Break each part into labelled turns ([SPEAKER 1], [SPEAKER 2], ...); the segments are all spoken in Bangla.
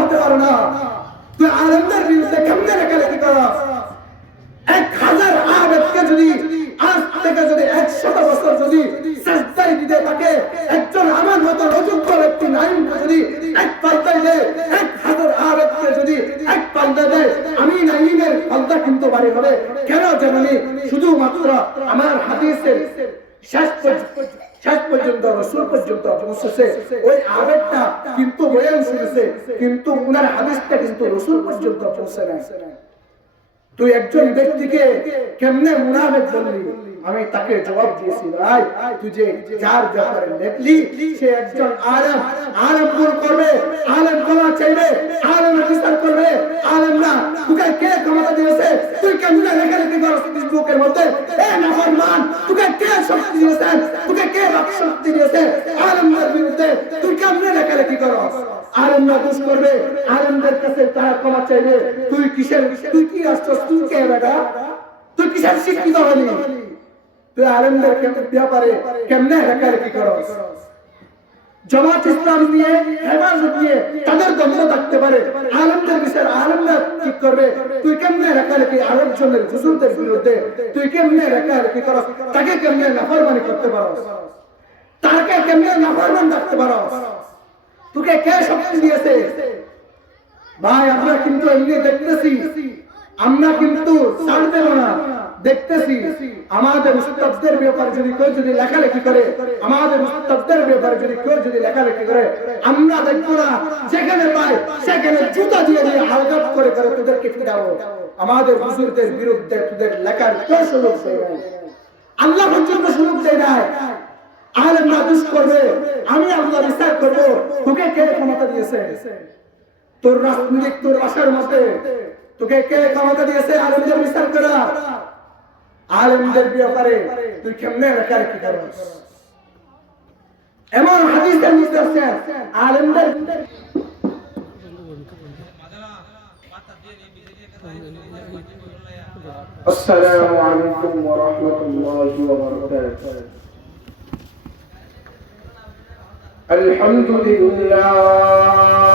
[SPEAKER 1] হতে পারো না। তুই আলেমদের বিরুদ্ধে কেমনে লেখালেখি করস এক হাজার আবেদকে যদি আজ থেকে যদি একশত বছর যদি চেষ্টায় দিতে থাকে, একজন আমার মতো অযোগ্য ব্যক্তি নাইমকে যদি এক পাল্টাই দেয় এক হাজার আবেদকে যদি এক পাল্টা দেয় আমি নাইমের পাল্টা কিন্তু বাড়ি হবে। কেন জানি? শুধুমাত্র আমার হাদিসের শেষ পর্যন্ত শেষ পর্যন্ত, রসুল পর্যন্ত পৌঁছেছে। ওই আবেগটা কিন্তু বয়ান শুনেছে, কিন্তু উনার হাদিসটা কিন্তু রসুল পর্যন্ত পৌঁছে নাই। তুই একজন ব্যক্তিকে কেমনে মুনাফেক বললি? আমি তাকে জবাব দিয়েছি, ভাই, তুই যে যার ব্যাপারে লেখলি, সে একজন আলেম। আলেম ভুল করবে, আলেম ক্ষমা চাইবে, আলেম বিচার করবে, আলেম না। তোকে কে ক্ষমতা দিয়েছে? তুই কেমনে লেখালেখি করস ফেসবুকের মধ্যে? এ নাফরমান, তোকে কে শক্তি দিয়েছে, তোকে কে বাক দিয়েছে? আলেমদের বিরুদ্ধে তুই কেমনে লেখালেখি করো আলেমরা দোষ করবে আরামদার কাছে তারা ক্ষমা চাইবে। তুই কিসের, তুই কি আসছস? তুই কে বেটা? তুই কিসের শিক্ষিত হলি? তুই আলেমদের ব্যাপারে কেমনে লেখালেখি করস? জমাত ইসলাম নিয়ে হেফাজত নিয়ে তাদের দ্বন্দ্ব থাকতে পারে। আলমদের বিষয়ে আলমরা ঠিক করবে? তুই কেমনে লেখালেখি আরব জনের হুজুরদের বিরুদ্ধে? তুই কেমনে লেখালেখি করস? তাকে কেমনে নাফরমানি করতে পারস? তাকে কেমনে নাফরমান রাখতে পারস? তোকে কে শক্তি দিয়েছে? ভাই, আমরা কিন্তু এমনি দেখতেছি। আমরা কিন্তু ছাড় দেব না। দেখতেছি, আমাদের উস্তাদদের ব্যাপারে যদি কেউ যদি লেখালেখি করে, আমাদের উস্তাদদের ব্যাপারে যদি কেউ যদি লেখালেখি করে, আমরা দেখব না, যেখানে পাই, সেখানে জুতা দিয়ে দিয়ে আলগাপ করে করে তোদেরকে ফিরাবো। আমাদের হুজুরদের বিরুদ্ধে তোদের লেখার কেউ সুযোগ দেয়। আল্লাহ পর্যন্ত সুযোগ দেয় না দুষ করবে, আমি আল্লাহ বিচার করব, তোকে কে ক্ষমতা দিয়েছে? তোর রাজনৈতিক তোর আশার মতে তোকে কে ক্ষমতা দিয়েছে? আলেমদের বিচার করা। আলেমদের ব্যাপারে তুই কেমনে রেখা রেখি করস এমন হাদিসের মধ্যে আছে আলেমদের
[SPEAKER 2] السلام عليكم ورحمة الله وبركاته الحمد لله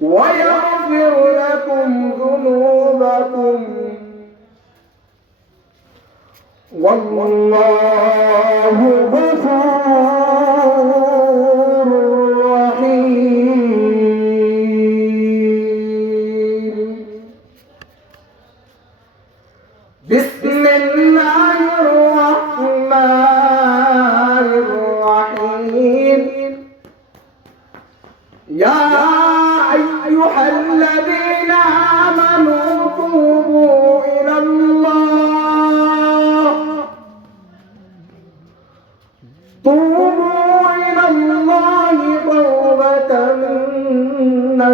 [SPEAKER 2] ويغفر لكم ذنوبكم. والله غفور رحيم. بسم الله الرحمن الرحيم. يا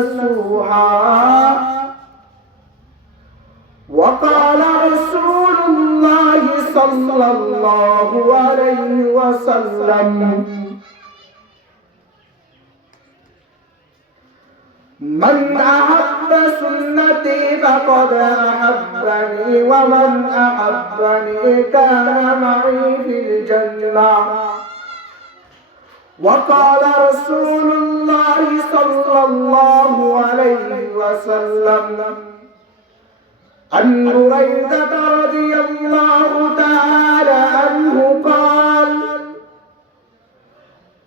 [SPEAKER 2] نصوحا وقال رسول الله صلى الله عليه وسلم من أحب سنتي فقد أحبني ومن أحبني كان معي في الجنة. وقال رسول الله صلى الله عليه وسلم عن هريرة رضي الله تعالى عنه قال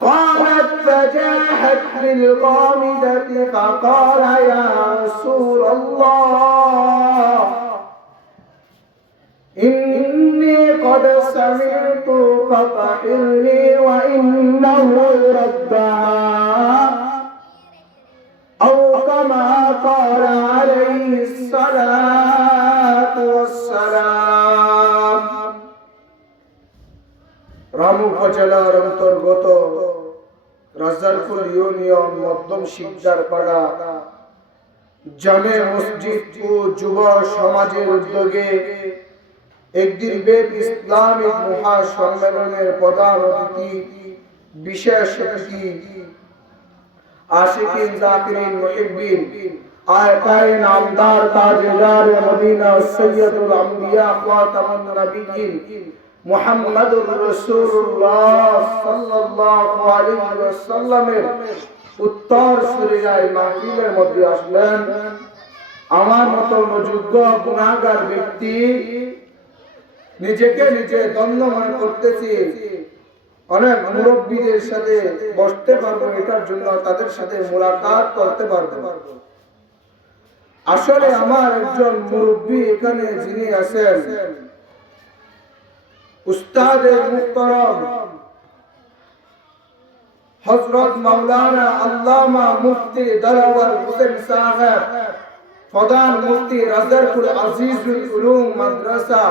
[SPEAKER 2] قالت فجاحت بالغامدة فقال يا رسول الله إني قد سمعت فطهرني وإنه ردها أو كما قال عليه الصلاة والسلام রামু উপজেলার অন্তর্গত রাজারপুর ইউনিয়ন মধ্যম শিকদার পাড়া জামে মসজিদ ও যুব সমাজের উদ্যোগে একদিন বেদ ইসলামিক মহাসম্মেলনের প্রধান অতিথি, বিশেষ অতিথি, আশিকিন জাকিরিন মুহিব্বিন আয়কায়ে নামদার তাজদার মদিনা সৈয়দুল আম্বিয়া খাতামুন নবিয়্যিন মুহাম্মাদুর রাসূলুল্লাহ সাল্লাল্লাহু আলাইহি ওয়াসাল্লামের উত্তর সুরিয়ায় মাহফিলের মধ্যে আসলেন। আমার মতো যোগ্য গুণাগার ব্যক্তি নিজেকে নিজে দ্বন্দ্ব মনে করতেছি। অনেক মুরব্বীদের সাথে বসতে পারব, এটার জন্য তাদের সাথে মোলাকাত করতে পারব। আসলে আমার একজন মুরব্বী এখানে যিনি আছেন, উস্তাদে মুহতারাম, হযরত মাওলানা আল্লামা মুফতি দরবার হোসেন সাহেব, প্রধান মুফতি রাজারপুর আজিজুল উলুম মাদ্রাসা।